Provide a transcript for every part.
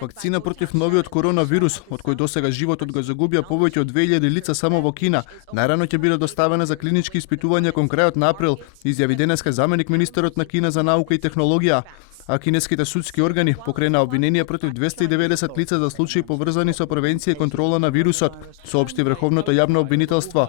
Вакцина против новиот коронавирус, од кој досега животот го загубија повеќе од 2000 лица само во Кина, најрано ќе биде доставена за клинички испитувања кон крајот на април, изјави денеска заменик министерот на Кина за наука и технологија. А кинеските судски органи покрена обвиненија против 290 лица за случаи поврзани со превенција и контрола на вирусот, соопшти Врховното јавно обвинителство.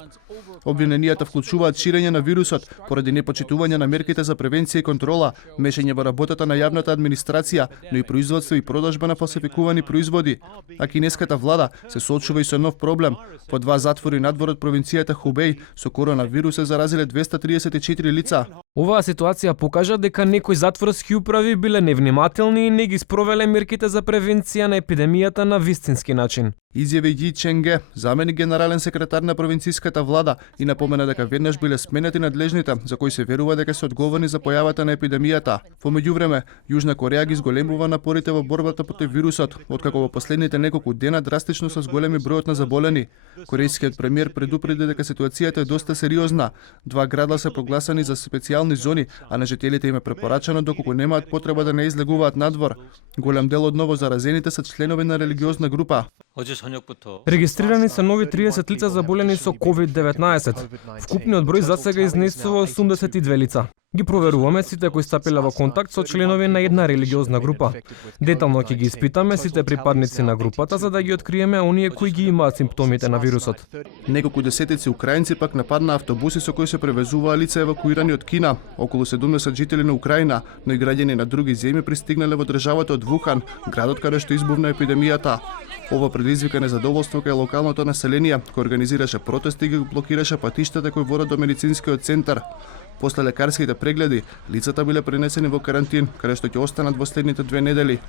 Обвиненијата вклучуваат ширење на вирусот поради непочитување на мерките за превенција и контрола, мешање во работата на јавната администрација, но и производство и продажба на фалсификувани производи. А кинеската влада се соочува и со нов проблем. По 2 затвори надвор од провинцијата Хубеј со коронавирус се заразиле 234 лица. Оваа ситуација покажа дека некои затворски управи биле невнимателни и не ги спровеле мерките за превенција на епидемијата на вистински начин. Изјави Ги Ченге, заменик генерален секретар на провинцијската влада, и напомена дека веднаш биле сменети надлежните за кои се верува дека се одговорни за појавата на епидемијата. Во меѓувреме, Јужна Кореја ги зголемува напорите во борбата против вирусот, откако во последните неколку дена драстично се зголеми бројот на заболени. Корејскиот премиер предупреди дека ситуацијата е доста сериозна. 2 града се прогласани за специјални зони, а на жителите им е препорачано доколку немаат потреба да не излегуваат надвор. Голем дел од новозаразените се членови на религиозна група. Регистрирани се нови 30 лица заболени со COVID-19. Вкупниот број засега изнесува 82 лица. Ги проверуваме сите кои стапиле во контакт со членови на една религиозна група. Детално ќе ги испитаме сите припадници на групата за да ги откриеме оние кои ги имаат симптомите на вирусот. Неколку десетици украинци пак нападнаа автобуси со кои се превезуваа лица евакуирани од Кина. Околу 70 жители на Украина, но и граѓани на други земји пристигнале во државата од Вухан, градот каде што избувна епидемијата. Ова предизвика незадоволство кај локалното население, кој организираше протести и ги блокираше патиштата кои водат до медицинскиот центар. После лекарските прегледи, лицата биле пренесени во карантин, каде што ќе останат во следните 2 недели.